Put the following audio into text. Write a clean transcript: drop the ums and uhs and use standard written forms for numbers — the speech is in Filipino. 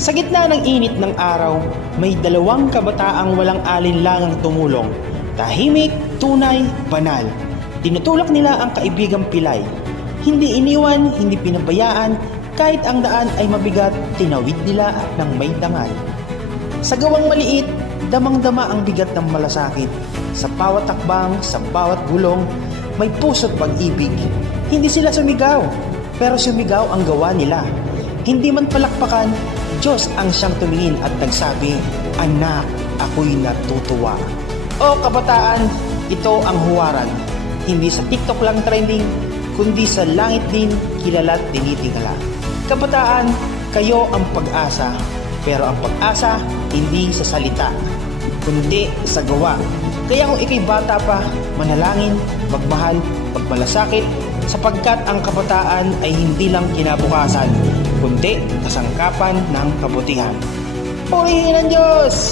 Sa gitna ng init ng araw, may dalawang kabataang walang alinlangang tumulong. Tahimik, tunay, banal. Tinutulak nila ang kaibigang pilay. Hindi iniwan, hindi pinabayaan, kahit ang daan ay mabigat, tinawid nila ng may dangal. Sa gawang maliit, damang-dama ang bigat ng malasakit. Sa bawat takbang, sa bawat gulong, may puso't pag-ibig. Hindi sila sumigaw, pero sumigaw ang gawa nila. Hindi man palakpakan, Diyos ang siyang tumingin at nagsabi, "Anak, ako'y natutuwa." O kabataan, ito ang huwaran. Hindi sa TikTok lang trending, kundi sa langit din kilala't tinitingala. Kabataan, kayo ang pag-asa, pero ang pag-asa hindi sa salita, kundi sa gawa. Kaya kung ikay bata pa, manalangin, magmahal, magmalasakit, sapagkat ang kabataan ay hindi lang kinabukasan, kundi kasangkapan ng kabutihan. Purihin ang Diyos!